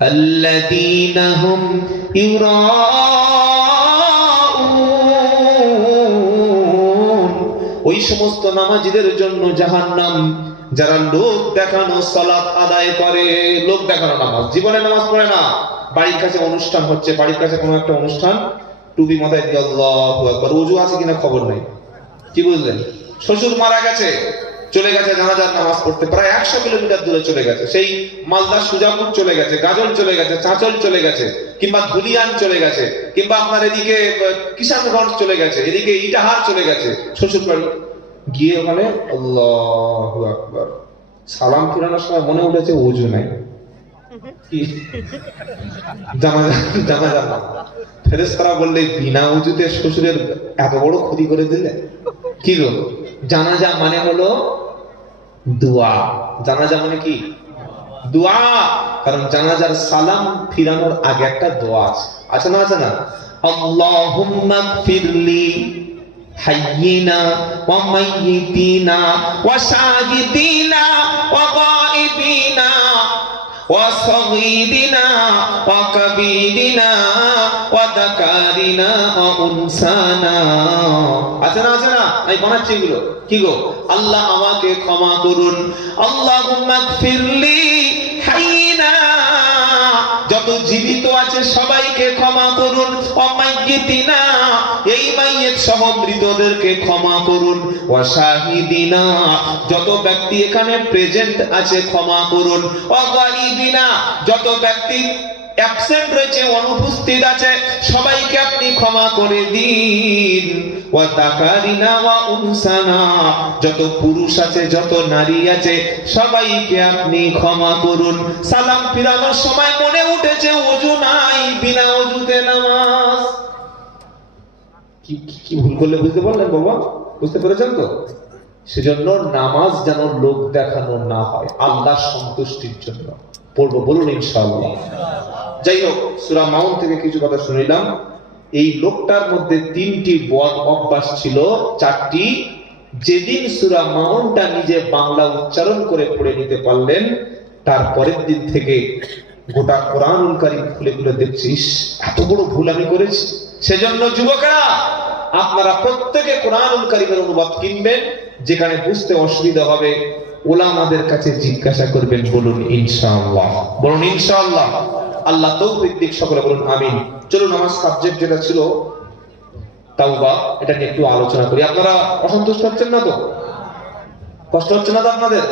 আল্লাযীনা হুম ইউরাউন, ওই সমস্ত নামাজীদের জন্য জাহান্নাম যারা লোক দেখানো সালাত আদায় করে। লোক দেখানো নামাজ, জীবনে নামাজ পড়ে না, বাড়ির কাছে অনুষ্ঠান হচ্ছে, বাড়ির কাছে কোনো একটা অনুষ্ঠান, টুপি মাথায় দিয়ে আল্লাহু আকবার, ওযু আছে কিনা খবর নাই, কি বুঝলেন? শ্বশুর মারা গেছে, চলে গেছে জানাজার নামাজ পড়তে, প্রায় 100 কিলোমিটার দূরে চলে গেছে, সেই মালদা সুজাপুর চলে গেছে, গাজল চলে গেছে, চাঁচল চলে গেছে, কিংবা ধুলিয়ান চলে গেছে, কিংবা আপনার এদিকে কিষানগঞ্জ চলে গেছে, এদিকে ইটাহার চলে গেছে শ্বশুর বাড়ি, গিয়ে ওখানে আল্লাহু আকবার সালাম ফিরানোর সময় মনে উঠেছে ওযু নাই, কি জানাজা ফেরেশতারা বললে বিনা ওযুতে শ্বশুরের এত বড় ক্ষতি করে দিলে, কি গো? জানাজা মানে হলো দোয়া। জানাজা মানে কি? দোয়া। কারণ জানাজার সালাম ফিরানোর আগে একটা দোয়া আছে, আছে না? আছে না? আল্লাহুম্মা গফিরলি হাইয়িনা ওয়া মাইয়িতিনা ওয়া শাহিদিনা ওয়া গায়িবিনা ওয়া সগীরিনা ওয়া কাবীরিনা ওয়া যাকারিনা ওয়া উনসানা। আছে না? আছে না? আমি বানাচ্ছি এগুলো, কি গো? আল্লাহ আমাকে ক্ষমা করুন, আল্লাহুম্মা গফিরলি হাইয়িনা, যত জীবিত আছে সবাইকে ক্ষমা করুন, ওয়া মাইয়িতিনা, এই মাইয়িত সহ মৃতদেরকে ক্ষমা করুন, ওয়া শাহিদিনা, যত ব্যক্তি এখানে প্রেজেন্ট আছে ক্ষমা করুন, ওয়া গায়িবিনা, যত ব্যক্তি অ্যাবসেন্ট রয়েছে, অনুপস্থিত আছে, সবাইকে আপনি ক্ষমা করে দিন, ওয়া যাকারিনা ওয়া উনসানা, যত পুরুষ আছে যত নারী আছে সবাইকে আপনি ক্ষমা করুন। সালাম ফিরানোর সময় মনে উঠেছে ওযু নাই, বিনা ওযুতে নামাজ। কি ভুল করলে বুঝতে পারলেন বাবা? বুঝতে পেরেছেন তো? সেজন্য নামাজ যেন লোক দেখানো না হয়, আল্লাহর সন্তুষ্টির জন্য পড়বো, বলুন ইনশাআল্লাহ। যাই হোক, সূরা মাউন থেকে কিছু কথা শুনিলাম। এই লোকটার মধ্যে 3টি বদ অভ্যাস ছিল, 4টি। যেদিন সূরা মাউনটা নিজে বাংলা উচ্চারণ করে পড়ে নিতে পারলেন, তারপরের দিন থেকে গোটা কোরআনুল কারীম খুলে খুলে দেখছিস এত বড় ভুল আমি করেছি। সেজন্য যুবকেরা, আপনারা প্রত্যেকে কোরআনুল কারীমের অনুবাদ কিনবেন, যেখানে বুঝতে অসুবিধা হবে উলামাদের কাছে জিজ্ঞাসা করবেন, বলুন ইনশাআল্লাহ, বলুন ইনশাআল্লাহ। আল্লাহ তৌফিক দিক, সকলে বলুন আমিন। চলুন আমার সাবজেক্ট যেটা ছিল তাওবা, এটা নিয়ে একটু আলোচনা করি। আপনারা অসন্তুষ্ট হচ্ছেন না তো? কষ্ট হচ্ছে না তো আপনাদের?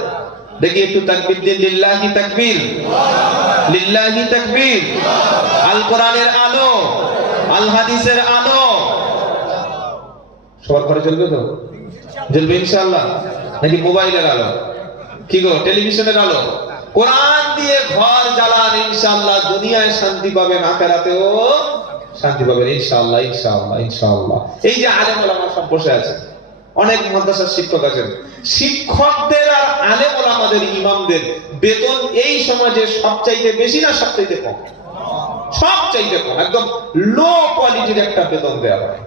দেখি একটু তাকবীর দিন, লিল্লাহি তাকবীর, লিল্লাহি তাকবীর। আল কোরআনের আলো, আল হাদিসের আলো সবার ঘরে জ্বলবে তো? জ্বলবে ইনশাআল্লাহ? নাকি মোবাইলের আলো, কি গো, টেলিভিশনের আলো? কোরআন দিয়ে ঘর জ্বালান, ইনশাআল্লাহ দুনিয়ায় শান্তি পাবেন, আখিরাতেও শান্তি পাবেন ইনশাআল্লাহ, ইনশাআল্লাহ, ইনশাআল্লাহ। এই যে আলেম ওলামা সব বসে আছে, অনেক মাদ্রাসার শিক্ষক আছেন, শিক্ষকদের আর আলেম ওলামাদের, ইমামদের বেতন এই সমাজে সবচাইতে বেশি না সবচাইতে কম? সবচাইতে কম, একদম লো কোয়ালিটির একটা বেতন দেওয়া হয়,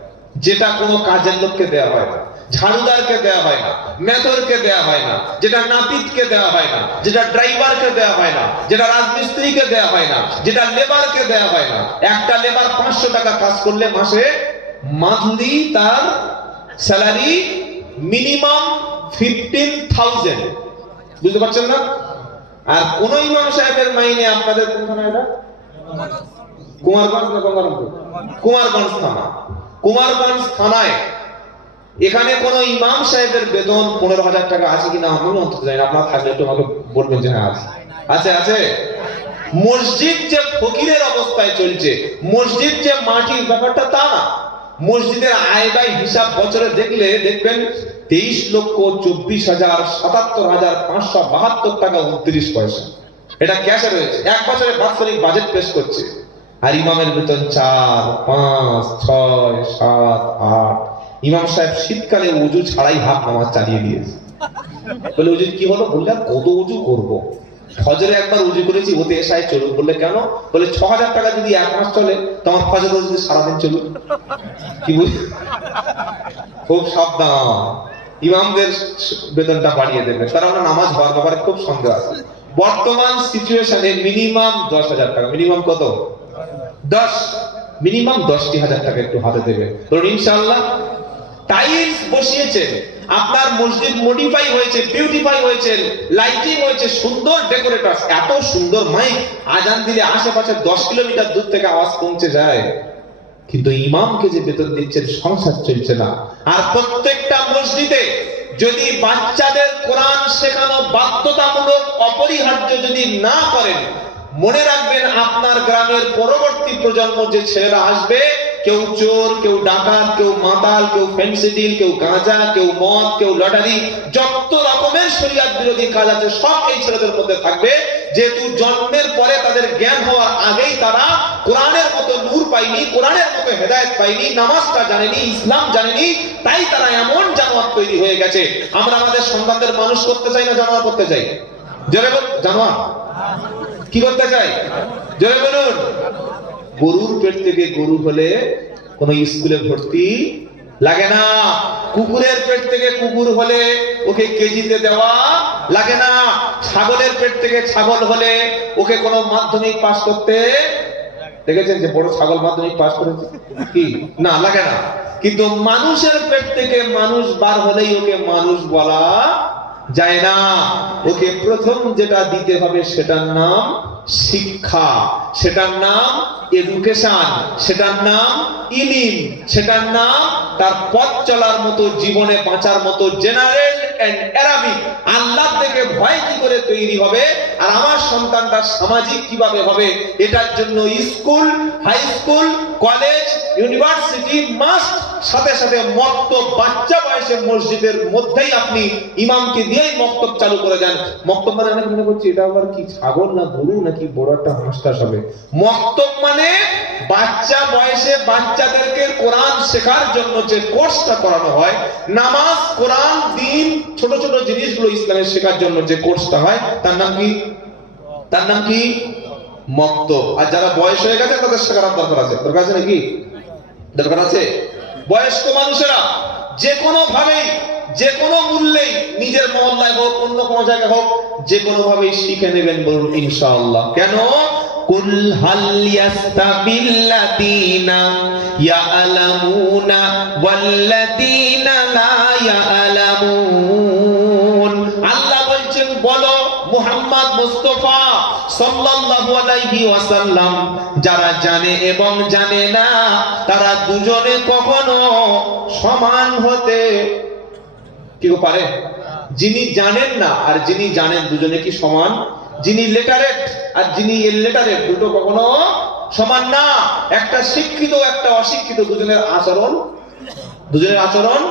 যেটা কোনো কাজের লোককে দেওয়া হয় না, ঝাড়ুদারকে দেওয়া হয় না, মেথরকে দেওয়া হয় না, যেটা নাপিতকে দেওয়া হয় না, যেটা ড্রাইভারকে দেওয়া হয় না, যেটা রাজমিস্ত্রিকে দেওয়া হয় না, যেটা লেবারকে দেওয়া হয় না। একটা লেবার 500 টাকা কাজ করলে মাসে মান্থলি তার স্যালারি মিনিমাম 15,000, বুঝতে পারছেন না? আর কোন ইমাম সাহেবের মাইনে আপনাদের কোনখানে? এটা কুমারগঞ্জ না গঙ্গারামপুর? কুমারগঞ্জ থানা। কুমারগঞ্জ থানায় এখানে কোন ইমাম সাহেবের বেতন 15,000 টাকা আছে কিনা আমি অন্তত জানি না, আপনারা থাকলে একটু আমাকে বলবেন যে হ্যাঁ আছে, আছে। মসজিদ যে ফকিরের অবস্থায় চলছে, মসজিদ যে মাটির ব্যাপারটা তা না। মসজিদের আয় ব্যয় হিসাব বছরে দেখলে দেখবেন 23,24,77,572 টাকা 29 পয়সা, এটা ক্যাশে রয়েছে। এক বছরে বাৎসরিক বাজেট পেশ করছে, আর ইমামের বেতন 4, 5, 6, 7, 8। ইমাম সাহেব শীতকালে ওযু ছাড়াই হাফ নামাজ চালিয়ে দিয়েছে। বলে ওযু কি হলো? বললে কত ওযু করব, ফজরে একবার ওযু করেছি, ওতে এশায় চলুক। বললে কেন? বলে 6,000 টাকা যদি এক মাস চলে, তোমার ফজর যদি সারাদিন চলুক। কি বুঝ, খুব সাবধান, ইমামদের বেতনটা বাড়িয়ে দেবে, কারণ নামাজ হওয়ার ব্যাপারে খুব সন্দেহ আছে। বর্তমান সিচুয়েশনে মিনিমাম 10,000 টাকা। মিনিমাম কত? 10। মিনিমাম 10,000 টাকা একটু হাতে দেবে, ধরুন ইনশাআল্লাহ। টাইলস বসিয়েছেন, আপনার মসজিদ মডিফাই হয়েছে, বিউটিফাই হয়েছে, লাইটিং হয়েছে, সুন্দর ডেকোরেটরস, এত সুন্দর মাইক, আজান দিলে আশেপাশে 10 কিলোমিটার দূর থেকে আওয়াজ পৌঁছে যায়। কিন্তু ইমামকে যে বেতন দিচ্ছেন, সংসার চলছে না। আর প্রত্যেকটা মসজিদে যদি বাচ্চাদের কোরআন শেখানো বাধ্যতামূলক, অপরিহার্য যদি না করেন, মনে রাখবেন আপনার গ্রামের পরবর্তী প্রজন্ম যে ছেলেরা আসবে, কেউ চোর, কেউ ডাকাত, কেউ মাতাল, কেউ ফেন্সিডিল, কেউ গাঁজা, কেউ মদ, কেউ লটারি, যত রকমের শরীয়ত বিরোধী কাজ আছে সব এই ছেলেদের মধ্যে থাকবে। যেহেতু জন্মের পরে তাদের জ্ঞান হওয়ার আগেই তারা কোরআনের মতো নূর পায়নি, কোরআনের মতো হেদায়েত পায়নি, নামাজটা জানেনি, ইসলাম জানেনি, তাই তারা এমন জানোয়ার তৈরি হয়ে গেছে। আমরা আমাদের সন্তানদের মানুষ করতে চাই না জানোয়ার করতে চাই? জোরে বল, জানোয়ার কি করতে চাই? জোরে বলুন। গরুর পেট থেকে গরু হলে কোন স্কুলে ভর্তি লাগে না। কুকুরের পেট থেকে কুকুর হলে ওকে কেজিতে দেওয়া লাগে না। ছাগলের পেট থেকে ছাগল হলে ওকে কোনো মাধ্যমিক পাস করতে, দেখেছেন যে বড় ছাগল মাধ্যমিক পাস করেছে কি না, লাগে না। কিন্তু মানুষের পেট থেকে মানুষ বার হলেই ওকে মানুষ বলা যায় না। ওকে প্রথম যেটা দিতে হবে সেটার নাম শিক্ষা, সেটার নাম এডুকেশন, সেটার নাম ইলম, সেটার নাম তার পথ চলার মতো, জীবনে বাঁচার মতো জেনারেল এন্ড অ্যারাবিক। আল্লাহ থেকে ভয় কি করে তৈরি হবে, আর আমার সন্তানটা সামাজিক কিভাবে হবে, এটার জন্য school, high school, college, university must. সাথে সাথে মক্তব, বাচ্চা বয়সে মসজিদের মধ্যেই আপনি ইমামকে দিয়েই মক্তব চালু করে দেন। মক্তব মানে আমি মনে করছি এটা আবার কি ছাগল না গরু নাকি বড় একটা হাঁস হবে। মক্তব মানে বাচ্চা বয়সে বাচ্চাদেরকে কোরআন শেখার জন্য যে কোর্সটা করানো হয়, নামাজ, কোরআন, দ্বীন, ছোট ছোট জিনিসগুলো ইসলামের শেখার জন্য যে কোর্সটা হয়, তার নাম কি? তার নাম কি? মক্তব। আর যারা বয়স হয়ে গেছে তাদের শেখার দরকার আছে, দরকার আছে নাকি? দরকার আছে। বয়স্ক মানুষেরা যে কোনো ভাবেই, যে কোনো মূল্যেই, নিজের মহল্লায় হোক, অন্য কোনো জায়গায় হোক, যে কোনো ভাবেই শিখে নেবেন, বলুন ইনশাআল্লাহ। কেন? কুল হাল ইয়াস্তাবিল্লাযীনা ইয়ালামুনা ওয়াল্লাযীনা লা ইয়ালামুন। আল্লাহ বলছেন, বলো মুহাম্মদ মুস্তাফা সাল্লাল্লাহু আলাইহি ওয়াসাল্লাম, যারা জানে এবং জানে না তারা দুজনে কখনো সমান হতে কি পারে? যিনি জানেন না আর যিনি জানেন দুজনে কি সমান? যিনি লেটারেট আর যিনি ইললেটারেট দুটো কখনো সমান না। একটা শিক্ষিত, একটা অশিক্ষিত, দুজনের আচরণ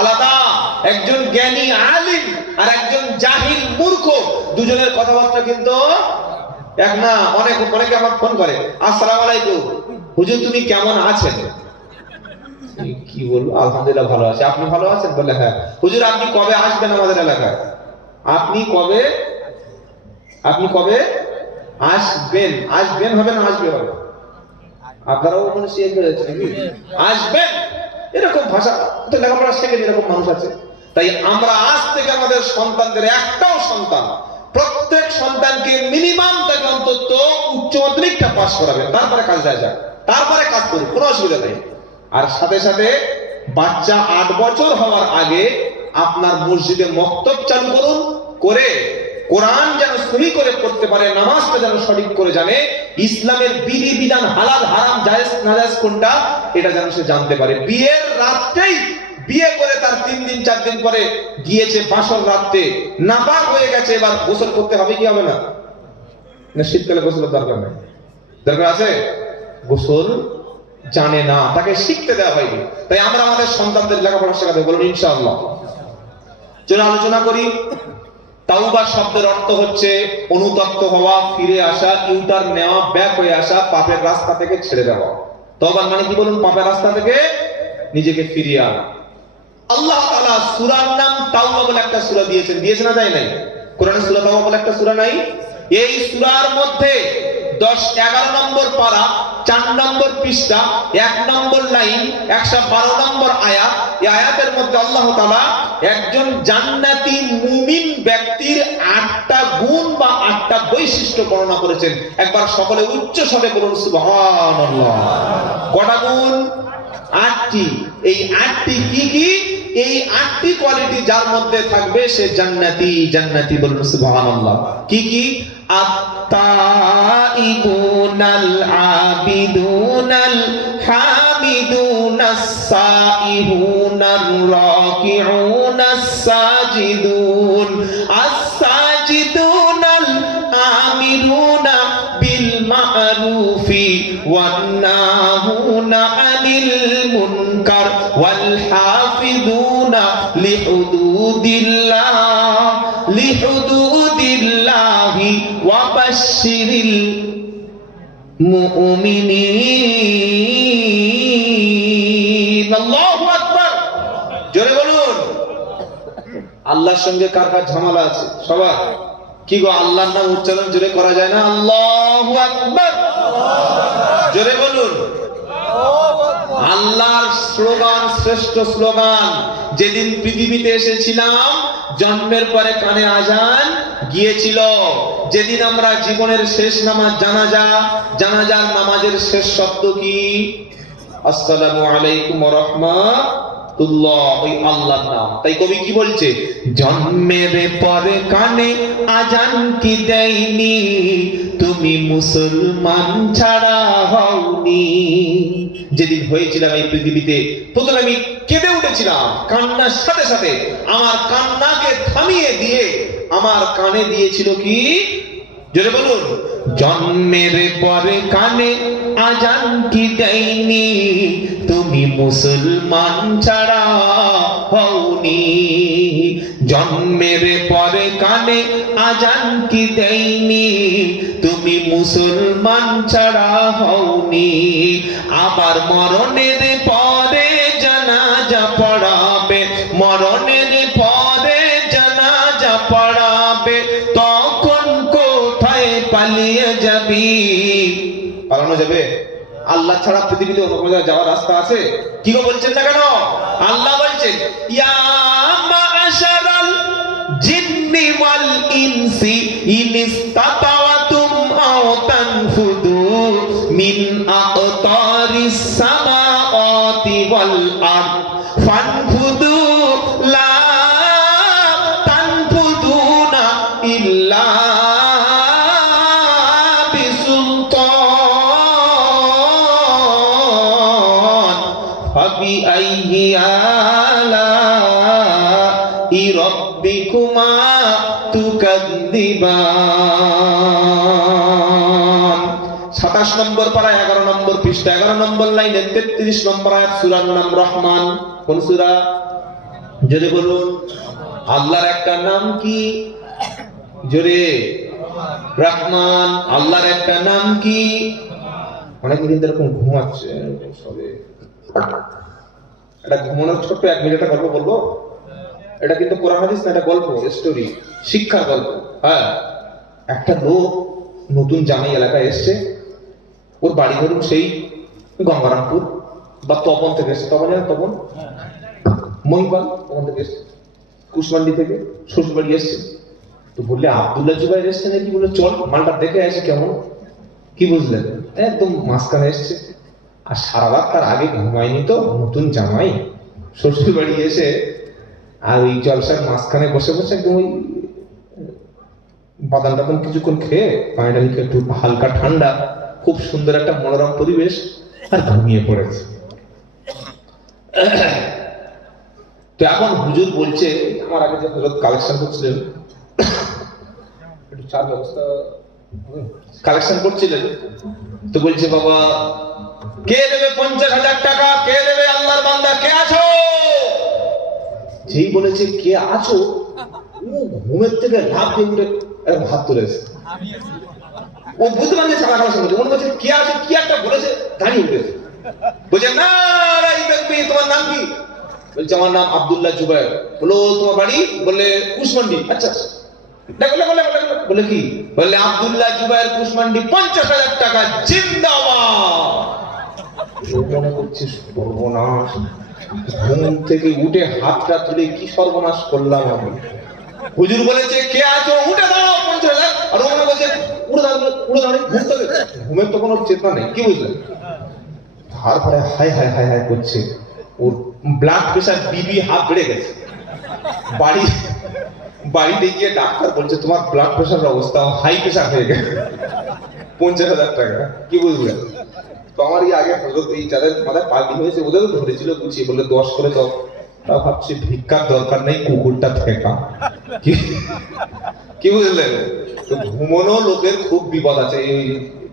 আলাদা। একজন জ্ঞানী আলিম আর একজন জাহিল মূর্খ, দুজনের কথাবার্তা কিন্তু এক না। অনেকে আমার ফোন করে, আসসালামু আলাইকুম হুজুর, তুমি কেমন আছেন? কি বলবো, আলহামদুলিল্লাহ ভালো আছি। আপনি ভালো আছেন? বলে হ্যাঁ। হুজুর আপনি কবে আসবেন আমাদের এলাকায়? আপনি কবে আসবেন? আসবেন হবে না আসবে হবে? আপনারাও মনে শিখে যাচ্ছে নাকি? আসবেন, এরকম ভাষা তো লেখাপড়া শেখেন, এরকম মানুষ আছে। তাই আমরা আজ থেকে আমাদের সন্তানদের, একটাও সন্তান, প্রত্যেক সন্তানকে মিনিমাম তাকে অন্তত উচ্চ মাধ্যমিকটা পাস করাবেন, তারপরে কাজ দেওয়া যায়, তারপরে কাজ করুন, কোনো অসুবিধা নেই। আর সাথে সাথে বাচ্চা 8 বছর হওয়ার আগে আপনার মসজিদে মক্তব চালু করুন, করে কোরআন যেন সহি করে পড়তে পারে, নামাজটা যেন সঠিক করে জানে, ইসলামের বিধি বিধান, হালাল হারাম, জায়েজ নাজায়েজ কোনটা, এটা যেন সে জানতে পারে। বিয়ের রাতটাই, বিয়ে করে তার 3 দিন 4 দিন পরে গিয়েছে বাসর রাতে, নাপাক হয়ে গেছে, এবার গোসল করতে হবে কি হবে না? না শীতকালে গোসলের দরকার নেই? দরকার আছে? গোসল জানে না, তাকে শিখতে দেওয়া হয়নি। তাই আমরা আমাদের সন্তানদের লেখাপড়া শেখাতে বলুন ইনশাআল্লাহ। চলো আলোচনা করি। তাওবা শব্দের অর্থ হচ্ছে অনুতপ্ত হওয়া, ফিরে আসা, ইউটার্ন নেওয়া, ব্যাক হয়ে আসা, পাপের রাস্তা থেকে ছেড়ে যাওয়া। তাওবা মানে কি বলুন? পাপের রাস্তা থেকে নিজেকে ফিরিয়ে আনা। আল্লাহ তাআলা সূরার নাম তাওবা বলে একটা সূরা দিয়েছেন, দিয়েছেন না দেয় নাই? কোরআনে সূরা তাওবা বলে একটা সূরা নাই? এই সূরার মধ্যে 11 নম্বর পারা, 4 নম্বর পৃষ্ঠা, 1 নম্বর লাইন, 112 নম্বর আয়াত। এই আয়াতের মধ্যে আল্লাহ তাআলা একজন জান্নাতি মুমিন ব্যক্তির 8টা গুণ বা 8টা বৈশিষ্ট্য বর্ণনা করেছেন। একবার সকলে উচ্চ স্বরে বলুন সুবহানাল্লাহ। কটা গুণ? 8টি। এই 8টি কি কি? এই 8টি কোয়ালিটি যার মধ্যে থাকবে সে জান্নাতি। জান্নাতি বলুন সুবহানাল্লাহ। কি কি? আত-তাইবুনাল আবিদুনাল হামিদুনাস সাইহুনার রাকিউনাস সাজিদুন আস-সাজিদুনাল আমিরুনা বিল মা'রুফি ওয়ান নাহুনা আনিল মুনকার ওয়াল হাফিযুনা লিহুদুদিল্লাহি ওয়া বাশশিরিল মুমিনিন। আল্লাহু আকবার। জোরে বলুন। আল্লাহর সঙ্গে কার কার ঝামেলা আছে? সবার। কি গো, আল্লাহর নাম উচ্চারণ জোরে করা যায় না? আল্লাহু আকবার। জোরে বলুন। আল্লাহর স্লোগান, শ্রেষ্ঠ স্লোগান। যেদিন পৃথিবীতে এসেছিলাম জন্মের পরে কানে আজান গিয়েছিল। যেদিন আমরা জীবনের শেষ নামাজ জানাজার নামাজের শেষ শব্দ কি? আসসালামু আলাইকুম ওয়া রাহমাতুল্লাহ। ওই আল্লাহর নাম। তাই কবি কি বলছে? জন্মের পরে কানে আজান কি দেয়নি, তুমি মুসলমান ছাড়া হওনি। যেদিন হয়েছিলাম এই পৃথিবীতে প্রথমে আমি কেঁদে উঠেছিলাম কান্নার সাথে সাথে। আমার কান্নাকে থামিয়ে দিয়ে আমার কানে দিয়েছিল কি? জোরে বলুন। জন্মের পরে কানে আজান কি দেয়নি, তুমি মুসলমান ছাড়া হওনি। জন্মের পরে কানে আজান কি দেয়নি, তুমি মুসলমান ছাড়া হওনি। আবার মরণের পরে জানাজা পড়াবে, মরণের পরে জানাজা পড়াবে, তখন কোথায় পালিয়ে যাবি? পালানো যাবে? আল্লাহ ছাড়া পৃথিবীতে অন্য কোনো জায়গায় যাওয়ার রাস্তা আছে? কি গো বলছেন না কেন? আল্লাহ বলছেন ইয়া মা'শারাল জিন্নি ওয়াল ইনসি ইনিস্তাতাওয়াতুম আও তানফুদু মিন আকতারিস সামাওয়াতি ওয়াল আরদ ফানফুদু লা তানফুদুনা ইল্লা বিসুলতান ফাবিআইয়ি আলা'i রাব্বিকুমা তুকাদ্দিবান। 27 নম্বর পারা, 11 নম্বর পৃষ্ঠা, 11 নম্বর লাইনে 33 নম্বর আয়াত। সূরার নাম রহমান। কোন সূরা? জোরে বলুন। আল্লাহর একটা নাম কি? জোরে। রহমান। আল্লাহর একটা নাম কি? অনেকে কিন্তু এরকম ঘুমাচ্ছে সবে। এটা ঘুমানোর ছোট্ট 1 মিনিটের গল্প বলবো। এটা কিন্তু কোরআন হাদিস না, এটা গল্প, স্টোরি, শিক্ষার গল্প। হ্যাঁ, একটা লোক নতুন জামাই এলাকায় এসছে। ওর বাড়ি ধরুন সেই গঙ্গারামপুর বা তপন থেকে এসছে। তপন মহিপাল তপন থেকে এসছে, কুশমান্ডি থেকে শ্বশুর বাড়ি এসছে। তো বললে আব্দুল্লাহ জুবাইর এসছে নাকি? বলে চল মালটা দেখে আসি কেমন। কি বুঝলেন? একদম মাঝখানে এসছে। আর সারা রাত তার আগে ঘুমায়নি তো নতুন জামাই। শ্বশুর বাড়ি এসে আর ওই জলসার মাঝখানে বসে বসে একদম ওই বাদাম টাদাম কিছুক্ষণ খেয়ে পানি টানি খেয়ে একটু হালকা ঠান্ডা, খুব সুন্দর একটা মনোরম পরিবেশ, আর ঘুমিয়ে পড়েছে। তো এখন হুজুর বলছে, আমার আগে যে হযরত কালেকশন করছিলেন, একটু চার ব্যবস্থা কালেকশন করছিলেন, তো বলছে বাবা কে দেবে 50,000 টাকা? কে দেবে? আল্লাহর বান্দা কে আছো? যেই বলেছে কে আছো, ও ঘুমের থেকে লাফ দিয়ে উঠে এরকম হাত তুলেছে। ও বুঝতে পারছে টাকা কালেকশন করছে। মনে করছে কে আছো, কি একটা বলেছে, দাঁড়িয়ে উঠেছে। বলছে না তোমার নাম কি? বলছে আমার নাম আব্দুল্লাহ জুবাইর। বলো তোমার বাড়ি? বললে কুশমান্ডি। আচ্ছা বলে কি? বলে আব্দুল্লাহ জুবায়ের কুশমান্ডি 50,000 টাকা জিন্দাবাদ। মনে করছে সর্বনাশ, ঘুম থেকে উঠে হাতটা তুলে কি সর্বনাশ করলাম আমি। হুজুর বলেছে কে আছো উঠে দাও 50,000। আর ও মনে করছে উড়ে দাঁড়িয়ে ঘুম থেকে, ঘুমের তো কোনো চেতনা নেই, কি বুঝলেন? তারপরে হাই হাই হাই হাই করছে, ওর ব্লাড প্রেশার বিবি হাত বেড়ে গেছে। বাড়িতে গিয়ে ডাক্তার বলছে তোমার ব্লাড প্রেশারের অবস্থা হাই প্রেশার হয়ে গেছে, 50,000 টাকা, কি বুঝলেন? তো আমার আগে হজরত এই যাদের মাথায় পাগড়ি হয়েছে ওদেরও ধরেছিল গুছিয়ে, বলে 10 করে দাও। তা ভাবছি ভিক্ষার দরকার নেই, কুকুরটা ঠেকা, কি বুঝলেন? তো ঘুমানো লোকের খুব বিপদ আছে,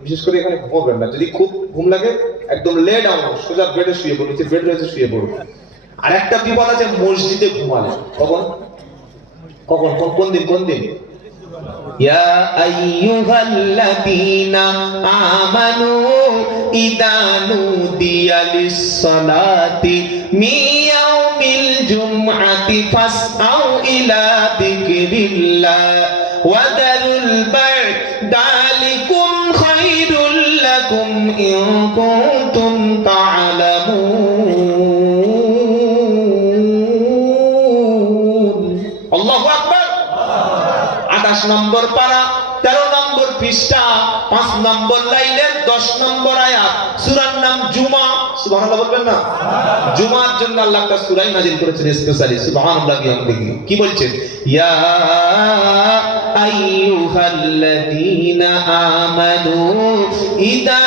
বিশেষ করে এখানে ঘুমাবেন না। যদি খুব ঘুম লাগে একদম লে ডাউন, সোজা বেডে শুয়ে পড়ুন, বেড রয়েছে শুয়ে পড়ুন। আর একটা বিপদ আছে মসজিদে ঘুমালে। কখন কখন কোন দিন? ইয়া আইয়ুহাল্লাযীনা আমানু ইযা নুদিয়া লিস-সালাতি মিন ইয়াউমিল জুমআতি ফাসআউ ইলা যিকরিল্লাহ ওয়া দারুল বায়' যালিকুম খায়রুল লাকুম ইন কুনতুম তা'লামুন। আল্লাহু আকবার। 28 নম্বর পারা, 13 নম্বর পৃষ্ঠা, 5 নম্বর লাইনের 10 নম্বর আয়াত। সূরার নাম জুমা। সুবহানাল্লাহ বলবেন না? জুমার জন্য আল্লাহ একটা সূরা নাযিল করেছেন স্পেশালি। সুবহানাল্লাহ বিহামদিহি। কি বলছেন? ইয়া আইয়ুহাল্লাযীনা আমানু ইযা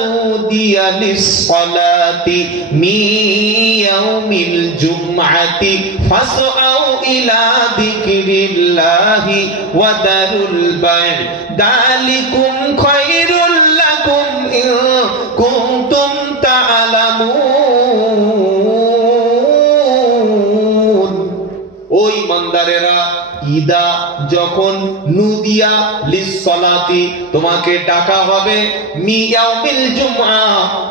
নুদিয়া লিস-সালাতি মিন ইয়াউমিল জুমআতি ফাসআউ ইলা যিকরিল্লাহি ওয়া দারুল বায়' যালিকুম খায়রুল লাকুম ইন কুনতুম তা'লামুন। ওই ইমানদারেরা, ইদা যখন, নুদিয়া লিস-সালাতি তোমাকে ডাকা হবে, মি ইয়াউমিল জুমআ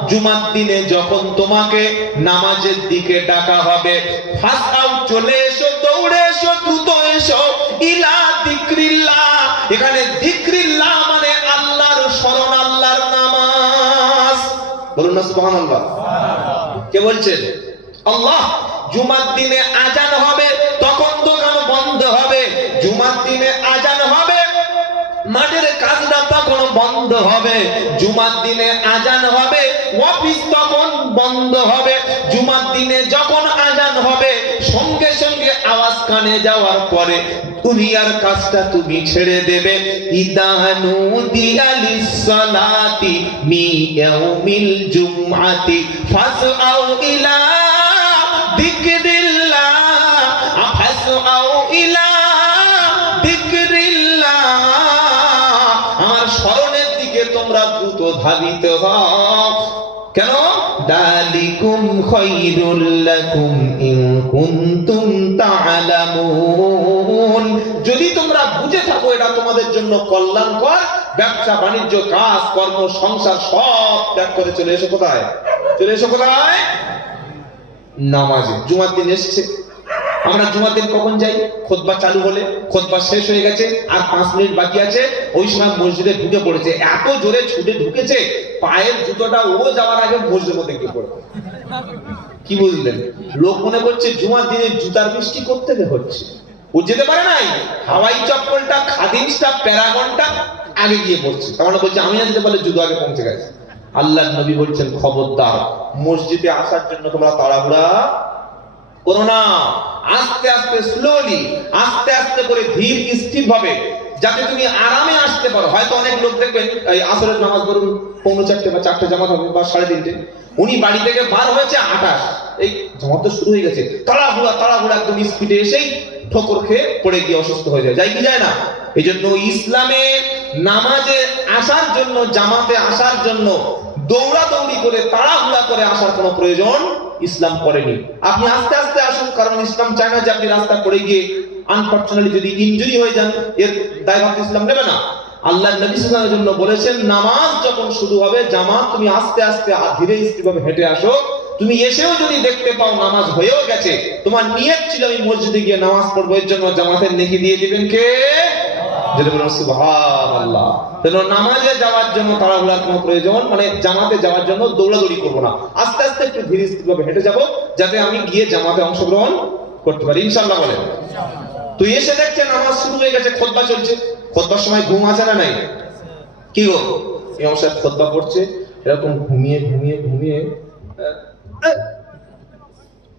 জুমার দিনে যখন তোমাকে নামাজের দিকে ডাকা হবে, ফাসআউ চলে এসো, দৌড়ে এসো, দ্রুত এসো, ইলা যিকরিল্লাহ। এখানে যিকরিল্লাহ মানে আল্লাহর স্মরণ, আল্লাহর নামাজ। বলুন না সুবহানাল্লাহ। কে বলছেন? আল্লাহ। জুমার দিনে আজান হবে, তখন দোকান বন্ধ হবে। জুমার দিনে আজান হবে, মাঠের কাজটা তখন বন্ধ হবে। জুমার দিনে আজান হবে, অফিস তখন বন্ধ হবে। জুমার দিনে যখন আজান হবে, সঙ্গে সঙ্গে আওয়াজ কানে যাওয়ার পরে দুনিয়ার কাজটা তুমি ছেড়ে দেবে। ইদানু দিয়ালিস সালাতি মি ইয়াউমিল জুমআতি ফাসআউ ইলা যিকরিল্লাহ ফাসআউ ইলা যিকরিল্লাহ। আমার স্মরণের দিকে তোমরা দ্রুত ধাবিত হও। কেন? যালিকুম খায়রুল লাকুম ইন কুনতুম তা'লামুন। যদি তোমরা বুঝে থাকো এটা তোমাদের জন্য কল্যাণকর। ব্যবসা বাণিজ্য কাজ কর্ম সংসার সব ত্যাগ করে চলে এসো কোথায়? নামাজে। জুমার দিন এসেছে, আমরা জুমার দিন কখন যাই? খুতবা চালু হলে, খুতবা শেষ হয়ে গেছে আর 5 মিনিট বাকি আছে, ওই সময় মসজিদে ঢুকে পড়েছে। এত জোরে ছুটে ঢুকেছে, পায়ের জুতোটা ও যাওয়ার আগে মসজিদের মধ্যে গিয়ে পড়ে। কি বুঝলেন? লোক মনে করছে জুমার দিনে জুতার বৃষ্টি করতে হচ্ছে, ও যেতে পারে নাই। হাওয়াই চপ্পলটা, খাদিমসটা, প্যারাগনটা আগে গিয়ে পড়ছে। তার মানে বলছে আমি না যেতে পারলে জুতো আগে পৌঁছে গেছে। আল্লাহর নবী বলছেন খবরদার, মসজিদে আসার জন্য তোমরা তাড়াহুড়া করো না। আস্তে আস্তে, স্লোলি, আস্তে আস্তে করে ধীর স্থির ভাবে, যাতে তুমি আরামে আসতে পারো। হয়তো অনেক লোক দেখবেন এই আসরের নামাজ ধরুন 4:45 বা 4টে জামাত হবে বা 3:30, উনি বাড়ি থেকে বার হয়েছে 28, এই জামাত তো শুরু হয়ে গেছে, তাড়াহুড়া একদম স্পিডে এসেই ঠোকর খেয়ে পড়ে গিয়ে অসুস্থ হয়ে যায়। কি যায় না? এই জন্য ইসলামে নামাজে আসার জন্য, জামাতে আসার জন্য দৌড়াদৌড়ি করে, তাড়াহুড়া করে আসার কোনো প্রয়োজন ইসলাম করেনি। আপনি আস্তে আস্তে আসুন, কারণ ইসলাম চায় না যে আপনি রাস্তা পড়ে গিয়ে আনফরচুনেটলি যদি ইনজুরি হয়ে যান, এর দায়ভার ইসলাম নেবে না। আল্লাহ নবী সাল্লাল্লাহু আলাইহি ওয়াসাল্লাম বলেছেন নামাজ যখন শুরু হবে, জামাত তুমি আস্তে আস্তে ধীরে স্থিরভাবে হেঁটে আসো, তুমি এসেও যদি দেখতে পাও নামাজ হয়েও গেছে, তোমার নিয়ত ছিল আমি মসজিদে গিয়ে নামাজ পড়বো, এর জন্য জামাতের নেকি দিয়ে দিবেন কে? যেটা বলুন সুবহানাল্লাহ। যেন নামাজে যাওয়ার জন্য তাড়াহুড়ার কোনো প্রয়োজন, মানে জামাতে যাওয়ার জন্য দৌড়াদৌড়ি করবো না, আস্তে আস্তে একটু ধীরে স্থিরভাবে হেঁটে যাব, যাতে আমি গিয়ে জামাতে অংশগ্রহণ করতে পারি ইনশাআল্লাহ। বলেন তুই এসে দেখছে নামাজ শুরু হয়ে গেছে, খুতবা চলছে, খুতবার সময় ঘুম আসে না নাই? কি গো, ইমাম সাহেব খুতবা পড়ছে, এরকম ঘুমিয়ে ঘুমিয়ে ঘুমিয়ে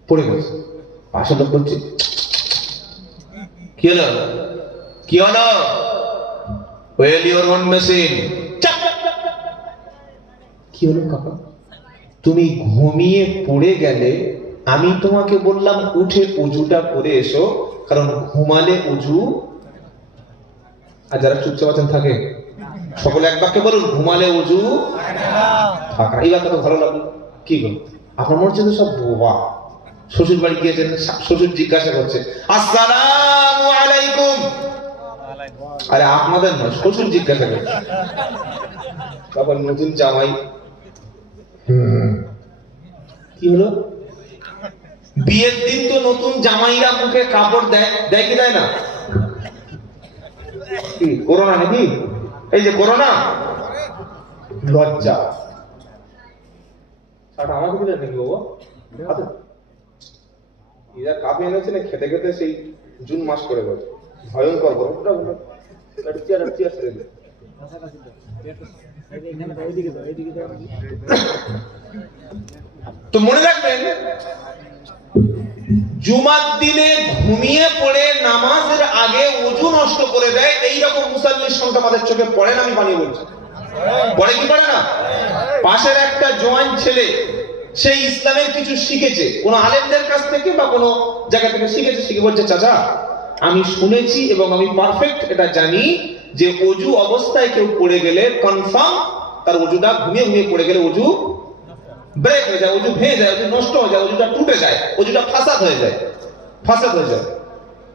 পড়ে গেছে, পাশের লোক বলছে কি হলো, কি হলো? Well your own machine. কি হলো কাকা? তুমি ঘুমিয়ে পড়ে গেলে, আমি তোমাকে বললাম উঠে অজুটা করে এসো, কারণ ঘুমালে অজু। আর যারা চুপচাপ আছেন থাকে, সকলে এক বাক্যে বলুন, ঘুমালে অজু থাকা। এই ব্যাপারটা ভালো লাগলো। কি গো, আপনার মনে হচ্ছে তো সব বোবা। শ্বশুর বাড়ি গিয়েছেন, শ্বশুর জিজ্ঞাসা করছে আসসালামু আলাইকুম। আরে আপনাদের নয়, শ্বশুর জিজ্ঞাসা করছে। তারপর নতুন জামাই, কি হলো? বিয়ের দিন তো নতুন জামাইরা মুখে কাপড় দেয়, দেয় কি দেয় না? কি করোনা নাকি? এই যে করোনা, লজ্জা। আমাকে দিলেন নাকি বাবা? এরা কাপে এনেছে না, খেতে খেতে সেই জুন মাস করে গেছে, ভয়ঙ্কর গরমটা। তো মনে রাখবেন, জুমার দিনে ঘুমিয়ে পড়ে নামাজের আগে ওযু নষ্ট করে দেয়, এইরকম মুসাল্লির সংখ্যা আমাদের চোখে পড়ে না? আমি বানিয়ে বলছি, পড়ে কি পড়ে না? পাশের একটা জওয়ান ছেলে, সেই ইসলামের কিছু শিখেছে কোন আলেমদের কাছ থেকে বা কোন জায়গা থেকে শিখেছে, শিখে বলছে চাচা আমি শুনেছি এবং আমি পারফেক্ট এটা জানি যে ওযু অবস্থায় কেউ পড়ে গেলে কনফার্ম তার ওযুটা, ঘুমিয়ে ঘুমিয়ে পড়ে গেলে ওযু ব্রেক হয়ে যায়, ওযু ভেঙে যায়, ওযু নষ্ট হয়ে যায়, ওযুটা টুটে যায়, ওযুটা ফাসাদ হয়ে যায়, ফাসাদ হয়ে যায়।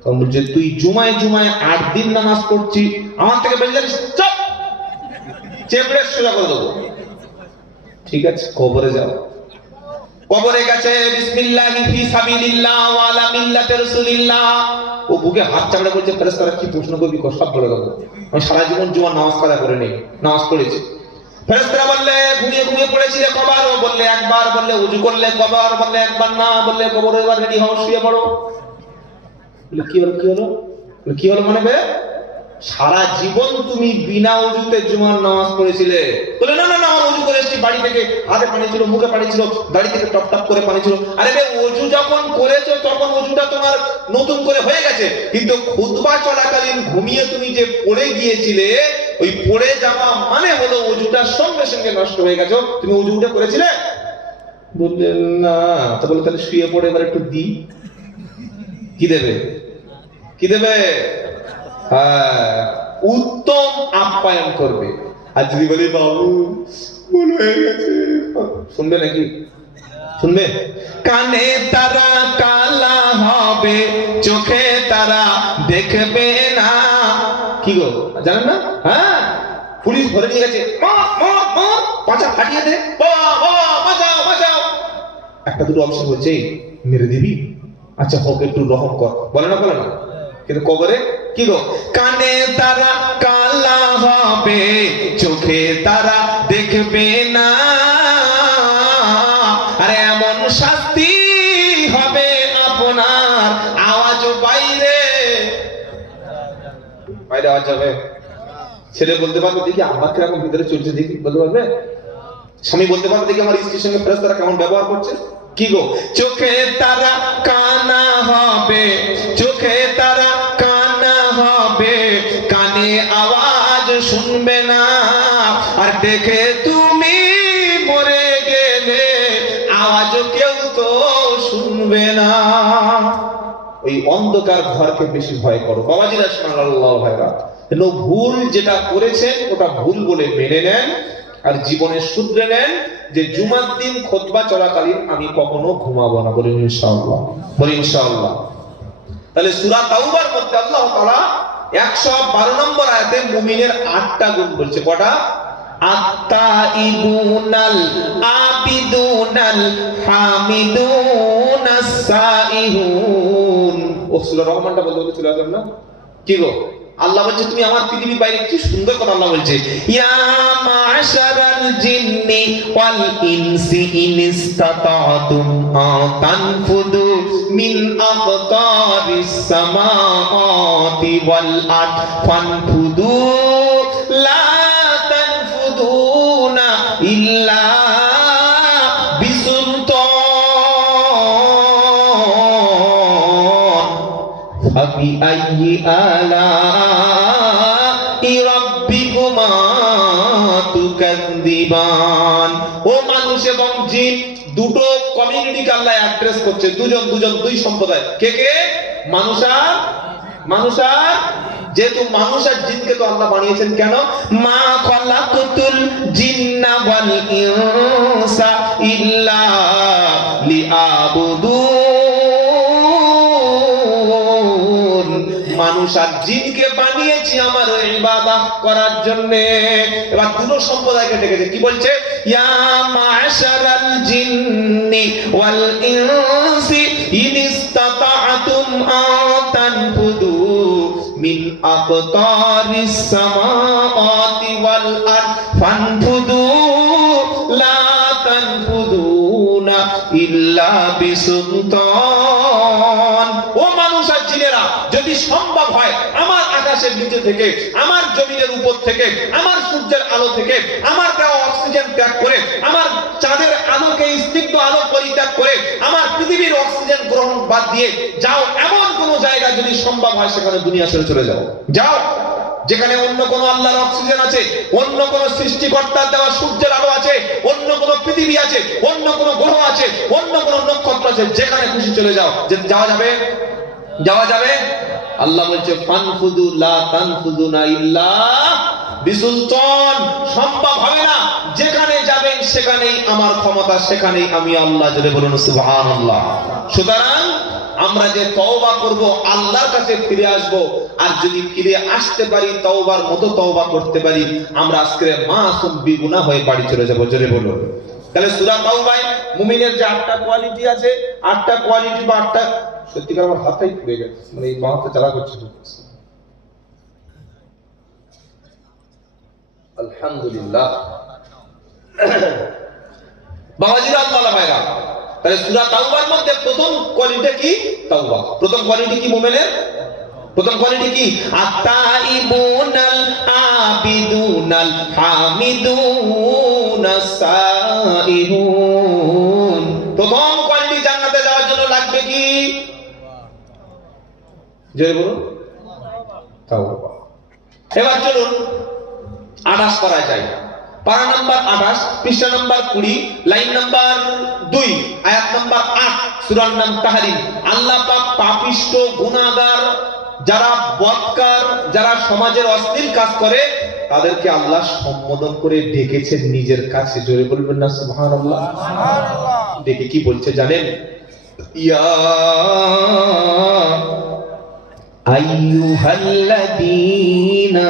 তখন বলছে তুই জুমায় জুমায় 8 দিন নামাজ পড়ছি, আমার থেকে বেশি জানিস, চুপ, চেপড়ে সোজা করে দেবো। ঠিক আছে, কবরে যাও। কবরে গেছে, বিসমিল্লাহি ফি সাবিলিল্লাহ ওয়া আলা মিল্লাতি রাসূলিল্লাহ। ও বুকে হাত চাপড়ে বলছে ফেরেশতারা কি প্রশ্ন করবি সব বলে দেবো, আমি সারা জীবন জুমার নামাজ কাজা করে নেই, নামাজ পড়েছি। ফেরেশতারা বললে ঘুমিয়ে ঘুমিয়ে পড়েছিলে কবার? ও বললে একবার। বললে ওযু করলে কবার? বললে একবার না। বললে কবরে এবার রেডি হও, শুয়ে পড়ো। বলে কি হলো, কি হলো? কি হলো মানে বে? সারা জীবন তুমি বিনা ওযুতে জুমার নামাজ পড়েছিলে। বলে না না না, আমার ওযু করে এসেছি, বাড়ি থেকে হাতে পানি ছিল, মুখে পানি ছিল, দাড়ি থেকে টপ টপ করে পানি ছিল। আরে বে, ওযু যখন করেছো তখন ওযুটা তোমার নতুন করে হয়ে গেছে, কিন্তু খুতবা চলাকালীন ঘুমিয়ে তুমি যে পড়ে গিয়েছিলে, ওই পড়ে যাওয়া মানে হলো ওযুটা সঙ্গে সঙ্গে নষ্ট হয়ে গেছে। তুমি ওযুটা করেছিলে? বললেন না। তো বলে তাহলে শুয়ে পড়ে এবার একটু দি। কি দেবে? কি দেবে? উত্তম আপ্যায়ন করবে। আর যদি বলি বাবু ভুল হয়ে গেছে, শুনবে নাকি? শুনবে? কানে তারা কালা হবে, চোখে তারা দেখবে না। কি গো, জানেন না? হ্যাঁ, পুলিশ ধরে নিয়ে গেছে, পাছা ফাটিয়ে দে, বাঁচাও বাঁচাও। একটা দুটো অপশন বলছে মেরে দিবি, আচ্ছা হোক একটু রহম কর, বলে না বলে না? কিন্তু কবরে কি গো, কানে তারা কালা হবে, চোখে তারা দেখবে না, আরে এমন শাস্তি হবে আপনার, আওয়াজ বাইরে বাইরে আওয়াজ যাবে। ছেলে বলতে পারবে দেখি আমার কিরকম ভিতরে চলছে, দেখি বলতে পারবে? স্বামী বলতে পারবে দেখি আমার স্ত্রীর সঙ্গে ফেরেশতারা কেমন ব্যবহার করছে? কি গো, চোখে তারা কানা হবে, চোখে তারা কানা হবে, কানে আওয়াজ শুনবে না, আর দেখে তুমি মরে গেলে আওয়াজ কেউ তো শুনবে না। ওই অন্ধকার ঘরকে বেশি ভয় করো বাবাজিরা, সুবহানাল্লাহ। ভাইরা, ভুল যেটা করেছেন ওটা ভুল বলে মেনে নেন, আর জীবনে শুধরে নেন যে জুমার দিন খুতবা চলাকালীন আমি কখনো ঘুমাবো না। বলি ইনশাআল্লাহ, বলি ইনশাআল্লাহ। তাহলে সূরা তাওবার মধ্যে আল্লাহ তাআলা 112 নম্বর আয়াতে মুমিনের 8টা গুণ বলছে। কটা? আত্তাইবুনাল আবিদুনাল হামিদুনাস সাইহুন। ও সূরা রহমানটা বলতে বলতে চলে আসলাম না, কি গো? আল্লাহ বলছে তুমি আমার পৃথিবীর বাইরে, কি সুন্দর কথা আল্লাহ বলছে, ইয়া মা'শারাল জিন্নি ওয়াল ইনসি ইনিস্তাতা'তুম তানফুদু মিন আকতারিস সামাওয়াতি ওয়াল আরদ ফানফুদু লা তানফুদুনা ইল্লা বিসুলতান ফাবিআইয়ি আলা'i রাব্বিকুমা তুকাযযিবান। ও মানুষ এবং জিন, দুটো কমিউনিটিকে আল্লাহ অ্যাড্রেস করছে, দুজন দুই সম্প্রদায়। কে কে? মানুষ আর যেহেতু মানুষ আর জিনকে তো আল্লাহ বানিয়েছেন কেন? মা খালাকাতুল জিন্না ওয়াল ইনসা ইল্লা লিআবুদুন। মানুষ আর জিনকে বানিয়েছি আমার ইবাদত করার জন্য। এবার দুটো সম্প্রদায়কে ডেকেছে, কি বলছে? ইয়া মা'শারাল জিন্নি ওয়াল ইনসি ইনিস্তাতা'তুম তানফুদু মিন আকতারিস সামাওয়াতি ওয়াল আরদ ফানফুদু লা তানফুদুনা ইল্লা বিসুলতান। ও মানুষ আর জিনেরা, যদি সম্ভব হয় আমার আকাশের নিচে থেকে, আমার জমিনের উপর থেকে, আমার সূর্যের আলো থেকে, আমার দেওয়া অক্সিজেন ত্যাগ করে, আমার চাঁদের আলোকে স্নিগ্ধ আলো পরিত্যাগ করে, আমার পৃথিবীর অক্সিজেন গ্রহণ বাদ দিয়ে যাও এমন কোন জায়গা যদি সম্ভব হয়, সেখানে দুনিয়া ছেড়ে চলে যাও, যেখানে অন্য কোন আল্লাহর অক্সিজেন আছে, অন্য কোন সৃষ্টিকর্তার দেওয়া সূর্যের আলো আছে, অন্য কোন পৃথিবী আছে, অন্য কোন গ্রহ আছে, অন্য কোন নক্ষত্র আছে, যেখানে খুশি চলে যাও। যে যাওয়া যাবে। আল্লাহ বলছে ফানফুদু লা তানফুদুনা ইল্লা বিসুলতান। সম্ভব হবে না, যেখানে যাবেন সেখানেই আমার ক্ষমতা, সেখানেই আমি আল্লাহ। জোরে বলুন সুবহানাল্লাহ। সুতরাং আমরা যে তওবা করব, আল্লাহর কাছে ফিরে আসব, আর যদি ফিরে আসতে পারি, তওবার মতো তওবা করতে পারি, আমরা আজকে মাসুম বিগুনাহ হয়ে বাড়ি চলে যাব। জোরে বলুন। তাহলে সূরা তাওবায় মুমিনের যে 8টা কোয়ালিটি আছে, 8টা কোয়ালিটি বা 8টা, সত্যিকার আমার হাতটাই পুড়ে গেছে, মানে এই মাথা চালা করছে। আলহামদুলিল্লাহ। বাবাজিরা, আল্লাহ ভাইরা, তাহলে সূরা তাওবার মধ্যে প্রথম কোয়ালিটি কি? তাওবা। প্রথম কোয়ালিটি কি মুমিনের? প্রথম কোয়ালিটি কি? আত-তাইবুনাল আবিদুনাল হামিদুনাস সাইহুন। প্রথম কোয়ালিটি জান্নাতে যাওয়ার জন্য লাগবে কি? জোরে বলুন, তাওবা। এবার চলুন 28 করা যায়। পারা নাম্বার 28, পৃষ্ঠা নাম্বার 20, লাইন নাম্বার 2, আয়াত নাম্বার 8, সূরার নাম তাহরিম। আল্লাহ পাক পাপিষ্ঠ, গুনাহগার, যারা বদকার, যারা সমাজের অশ্লীল কাজ করে, তাদেরকে আল্লাহ সম্বোধন করে ডেকেছেন নিজের কাছে। জোরে বলবেন না সুবহানাল্লাহ। ডেকে কি বলছে জানেন? ইয়া আইয়ুহাল্লাযীনা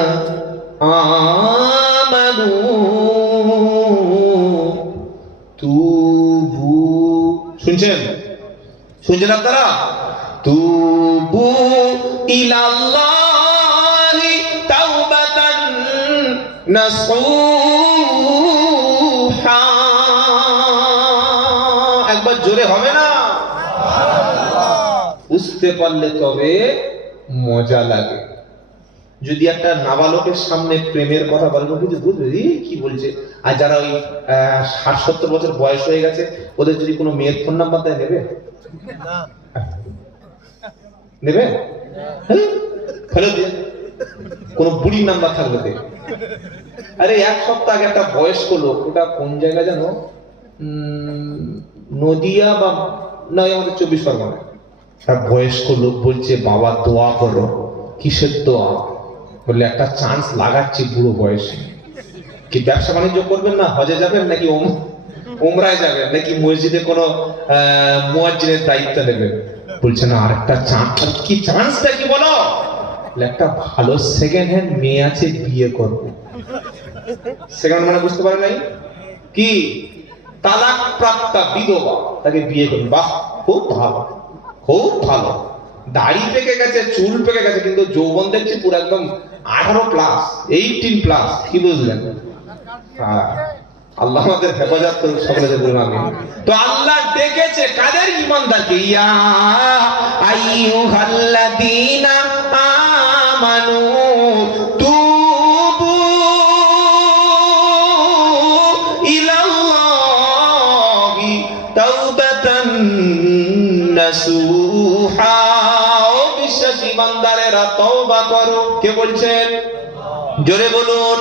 আমানু তুবু। শুনছেন আপনারা? তুবু ইলাল্লাহি তাওবাতান নাসুহা। একবার জোরে হবে না? বুঝতে পারলে তবে মজা লাগে। যদি একটা নাবালকের সামনে প্রেমের কথা বলবো, কিছু বুঝবে কি বলছে, আর যারা ওই 60-70 বছর বয়স হয়ে গেছে, ওদের যদি কোনো মেয়ের ফোন নাম্বার দেয়, নেবে? ফেলে দিয়ে কোন বুড়ির নাম্বার থাকবে। আরে এক সপ্তাহ আগে একটা বয়স্ক লোক, ওটা কোন জায়গা জানো, নদিয়া বা নয়, আমাদের 24 পরগনা, একটা বয়স্ক লোক বলছে, বাবা দোয়া করো। কিসের দোয়া? বললে একটা চান্স লাগাচ্ছি বুড়ো বয়সে। কি ব্যবসা বাণিজ্য করবেন না, হজে যাবেন নাকি উমরায় যাবেন, নাকি মসজিদে কোনো মুয়াজ্জিনের দায়িত্ব নেবেন? বলছে না, আরেকটা চান্স। কি চান্সটা কি বলো? একটা ভালো সেকেন্ড হ্যান্ড মেয়ে আছে, বিয়ে করবো। সেকেন্ড মানে বুঝতে পারে নাই কি? তালাক প্রাপ্তা বিধবা তাকে বিয়ে করুন। বাহ, খুব ভালো, খুব ভালো। দাড়ি পেকে গেছে, চুল পেকে গেছে, কিন্তু যৌবন দেখছি পুরো একদম 18+, 18+। কি বুঝলেন? হ্যাঁ, আল্লাহ আমাদের হেফাজত করুন, সকলে বলুন আমিন। তো আল্লাহ ডেকেছে কাদের? ঈমানদারকে। ইয়া আইয়ুহাল্লাযীনা আমানু তুবু ইলাল্লাহি তাওবাতান নাসুহা। ও বিশ্বাসী বান্দারেরা, তওবা করো। কে বলছেন? জোরে বলুন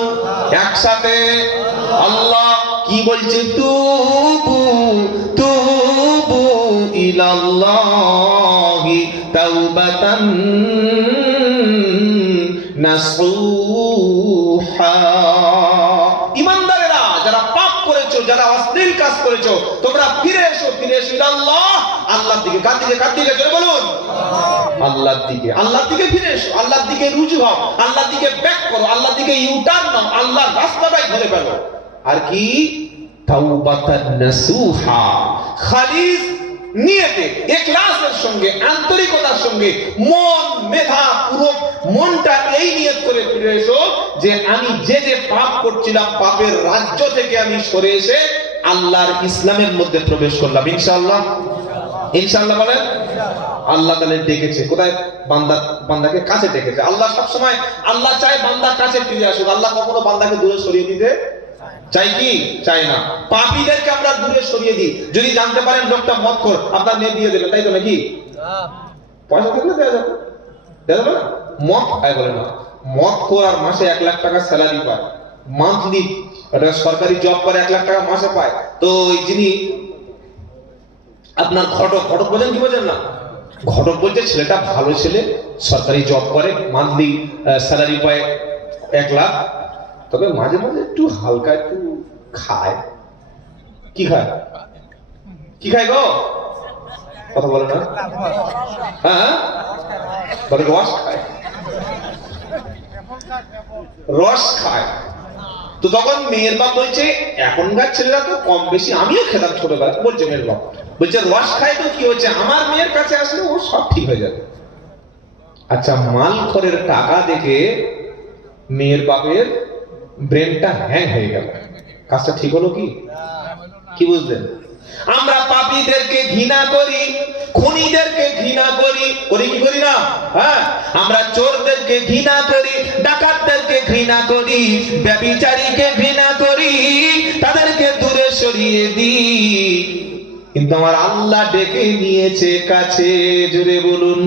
একসাথে। আল্লাহ কি বলছে? তুবু তুবু ইলাল্লাহি তাওবাতান নাসুহা। ঈমানদারেরা, যারা পাপ করেছো, যারা অশ্লীল কাজ করেছো, তোমরা ফিরে এসো, ফিরে এসো ইলাল্লাহ, আল্লাহর দিকে। কার দিকে? কার দিকে? জোরে বলুন আল্লাহর দিকে। আল্লাহর দিকে ফিরে এসো, আল্লাহর দিকে রুজু হও, আল্লাহর দিকে ব্যাক করো, আল্লাহর দিকে ইউটার্ন নাও, আল্লাহর রাস্তাটাই ধরে ফেলো। আর কি? তাওবাতান নাসুহা, খালিস নিয়তে, ইখলাসের সঙ্গে, আন্তরিকতার সঙ্গে, মন মেধা পুরো মনটা এই নিয়ত করে ফিরে এসো যে আমি যে যে পাপ করছিলাম, পাপের রাজ্য থেকে আমি সরে এসে আল্লাহর ইসলামের মধ্যে প্রবেশ করলাম। ইনশাআল্লাহ, ইনশাআল্লাহ বলেন। আল্লাহ তাআলা ডেকেছে কোথায়? বান্দাকে কাছে ডেকেছে। আল্লাহ সব সময় আল্লাহ চায় বান্দার কাছে ফিরে আসুক। আল্লাহ কখনো বান্দাকে দূরে সরিয়ে দিতে চাই কি? চাই না। পাপীদেরকে আমরা দূরে সরিয়ে দিই। যদি জানতে পারেন লোকটা মদখোর, আপনার মেয়ে দিয়ে দেবেন, তাই তো নাকি? পয়সা থাকলে দেওয়া যাবে, দেওয়া যাবে না? মদ খায় বলে না, মদখোর আর মাসে 1 লাখ টাকা স্যালারি পায়, মান্থলি, একটা সরকারি জব করে 1 লাখ টাকা মাসে পায়। তো ওই যিনি আপনার ঘটক বলেন, কি বোঝেন না? ঘটক বলছে ছেলেটা ভালো ছেলে, সরকারি জব করে, মান্থলি স্যালারি পায় 1 লাখ, তবে মাঝে মাঝে একটু হালকা একটু খায়। কি খায়? কি খায় গো? কথা বলে না? হ্যাঁ, বলে রস খায়, রস খায়। তো তখন মেয়ের বাপ বলছে, এখনকার ছেলেরা তো কম বেশি, আমিও খেতাম ছোটবেলা, বলছে মেয়ের বাপ, বলছে রস খায় তো কি হচ্ছে, আমার মেয়ের কাছে আসলে ও সব ঠিক হয়ে যাবে। আচ্ছা, মালখোরের টাকা দেখে মেয়ের বাপের ব্রেনটা হ্যাং হয়ে গেল। কাজটা ঠিক হলো কি? কি বুঝলেন? আমরা পাপীদেরকে ঘৃণা করি, খুনিদেরকে ঘৃণা করি, কি করি না? হ্যাঁ, আমরা চোরদেরকে ঘৃণা করি, ডাকাতদেরকে ঘৃণা করি, ব্যভিচারীকে ঘৃণা করি, তাদেরকে দূরে সরিয়ে দিই। কিন্তু আমার আল্লাহ ডেকে নিয়েছে কাছে। জোরে বলুন।